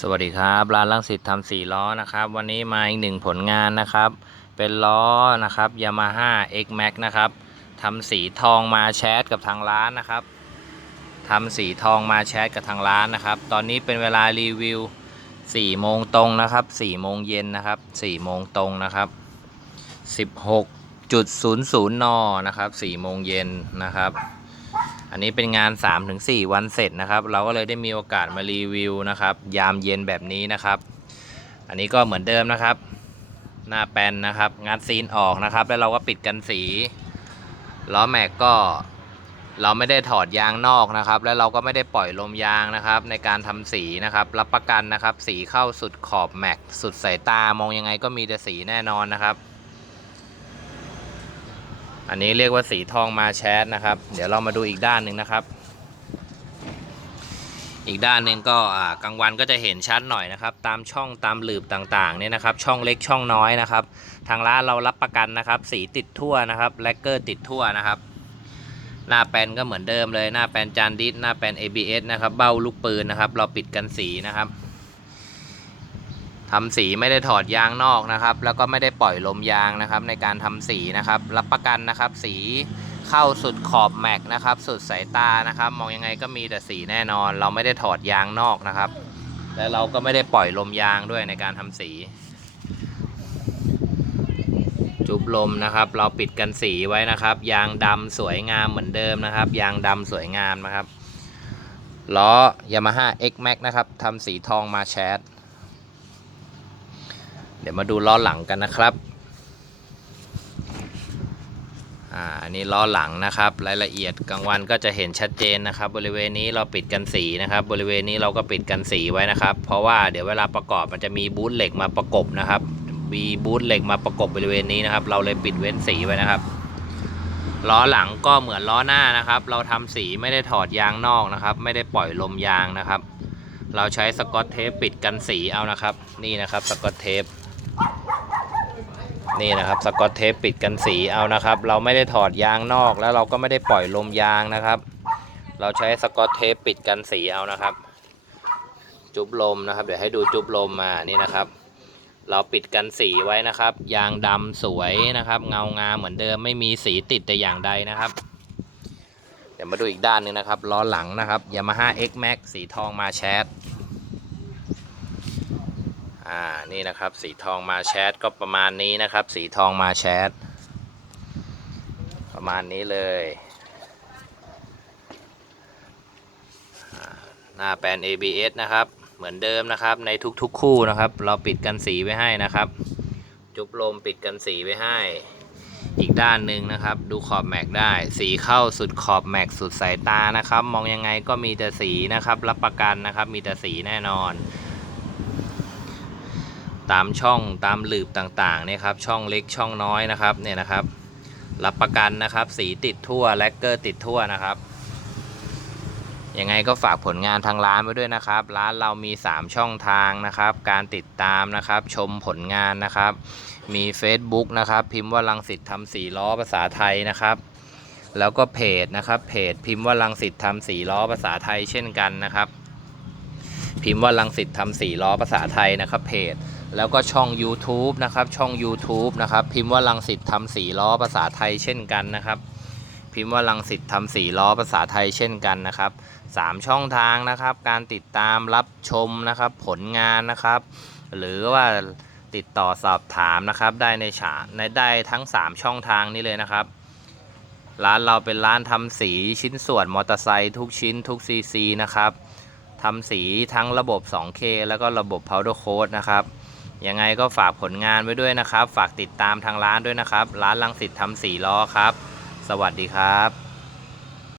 สวัสดีครับร้านลังสิตทำสีล้อนะครับ วันนี้มาอีกหนึ่งผลงานนะครับ เป็นล้อนะครับยามาฮ่า X Max นะครับทำสีทองมาแชทกับทางร้านนะครับทำสีทองมาแชทกับทางร้านนะครับ ตอนนี้เป็นเวลารีวิว4โมงตรงนะครับ4โมงเย็นนะครับ4โมงตรงนะครับ16.00นนะครับ4โมงเย็นนะครับ อันนี้เป็นงาน 3-4 วันเสร็จนะครับ เราก็เลยได้มีโอกาสมารีวิวนะครับ ยามเย็นแบบนี้นะครับ อันนี้ก็เหมือนเดิมนะครับ หน้าแปนนะครับ งานซีนออกนะครับ แล้วเราก็ปิดกันสีล้อแม็กก็เราไม่ได้ถอดยางนอกนะครับ แล้วเราก็ไม่ได้ปล่อยลมยางนะครับ ในการทำสีนะครับ รับประกันนะครับ สีเข้าสุดขอบแม็กสุดสายตามองยังไงก็มีแต่สีแน่นอนนะครับ อันนี้เรียกว่าสีทองมาแชทนะครับ เดี๋ยวเรามาดูอีกด้านหนึ่งนะครับ อีกด้านหนึ่งก็กลางวันก็จะเห็นชัดหน่อยนะครับ ตามช่องตามหลืบต่างๆเนี่ยนะครับ ช่องเล็กช่องน้อยนะครับ ทางร้านเรารับประกันนะครับ สีติดทั่วนะครับแลกเกอร์ติดทั่วนะครับ หน้าแปนก็เหมือนเดิมเลยหน้าแปนจานดิสหน้าแปน ABS นะครับ เบ้าลูกปืนนะครับ เราปิดกันสีนะครับ ทำสีไม่ได้ถอดยางนอกนะครับ แล้วก็ไม่ได้ปล่อยลมยางนะครับ ในการทำสีนะครับ รับประกันนะครับ สีเข้าสุดขอบแม็กนะครับ สุดสายตานะครับ มองยังไงก็มีแต่สีแน่นอน เราไม่ได้ถอดยางนอกนะครับ และเราก็ไม่ได้ปล่อยลมยางด้วยในการทำสี จุบลมนะครับ เราปิดกันสีไว้นะครับ ยางดำสวยงามเหมือนเดิมนะครับ ยางดำสวยงามนะครับล้อยามาฮ่า X Max นะครับทำสีทองมาแชท เดี๋ยวมาดูล้อหลังกันนะครับอ่าอันนี้ล้อหลังนะครับ รายละเอียดกลางวันก็จะเห็นชัดเจนนะครับ บริเวณนี้เราปิดกันสีนะครับ บริเวณนี้เราก็ปิดกันสีไว้นะครับ เพราะว่าเดี๋ยวเวลาประกอบมันจะมีบูทเหล็กมาประกบนะครับมีบูทเหล็กมาประกบบริเวณนี้นะครับ เราเลยปิดเว้นสีไว้นะครับล้อหลังก็เหมือนล้อหน้านะครับ เราทำสีไม่ได้ถอดยางนอกนะครับ ไม่ได้ปล่อยลมยางนะครับ เราใช้สกอตเทปปิดกันสีเอานะครับ นี่นะครับสกอตเทป นี่นะครับสกอตเทปปิดกันสีเอานะครับ เราไม่ได้ถอดยางนอกแล้วเราก็ไม่ได้ปล่อยลมยางนะครับ เราใช้สกอตเทปปิดกันสีเอานะครับ จุบลมนะครับ เดี๋ยวให้ดูจุบลมมานี่นะครับ เราปิดกันสีไว้นะครับ ยางดำสวยนะครับ เงางามเหมือนเดิมไม่มีสีติดแต่อย่างใดนะครับ เดี๋ยวมาดูอีกด้านนึงนะครับล้อหลังนะครับ Yamaha X Max สีทองมาแชท นี่นะครับ สีทองมาแชทก็ประมาณนี้นะครับ สีทองมาแชทประมาณนี้เลย หน้าแปลน ABS นะครับ เหมือนเดิมนะครับในทุกๆคู่นะครับ เราปิดกันสีไว้ให้นะครับ จุบลมปิดกันสีไว้ให้ อีกด้านหนึ่งนะครับ ดูขอบแม็กได้ สีเข้าสุดขอบแม็กสุดสายตานะครับ มองยังไงก็มีแต่สีนะครับ รับประกันนะครับ มีแต่สีแน่นอน ตามช่องตามหลืบต่างๆเนี่ยครับช่องเล็กช่องน้อยนะครับเนี่ยนะครับ รับประกันนะครับสีติดทั่วแลกเกอร์ติดทั่วนะครับยังไงก็ฝากผลงานทางร้านไว้ด้วยนะครับ ร้านเรามี 3 ช่องทางนะครับ การติดตามนะครับ ชมผลงานนะครับ มี Facebook นะครับ พิมพ์ว่าลังสิตทำสีล้อภาษาไทยนะครับ แล้วก็เพจนะครับ เพจพิมพ์ว่าลังสิตทำสีล้อภาษาไทยเช่นกันนะครับ พิมพ์ว่าลังสิตทำสีล้อภาษาไทยนะครับ เพจ แล้วก็ช่อง YouTube นะครับ ช่อง YouTube นะครับ พิมพ์ว่าลังสิตทำสีล้อภาษาไทยเช่นกันนะครับ พิมพ์ว่าลังสิตทำสีล้อภาษาไทยเช่นกันนะครับสามช่องทางนะครับ การติดตามรับชมนะครับ ผลงานนะครับ หรือว่าติดต่อสอบถามนะครับ ได้ในฉาในได้ทั้ง 3 ช่องทางนี้เลยนะครับ ร้านเราเป็นร้านทำสีชิ้นส่วนมอเตอร์ไซค์ทุกชิ้นทุกซีซีนะครับทำสีทั้งระบบ 2K แล้วก็ระบบ Powder Coat นะครับ ยังไงก็ฝากผลงานไว้ด้วยนะครับ ฝากติดตามทางร้านด้วยนะครับ ร้านลังสิตทำสีล้อครับ สวัสดีครับ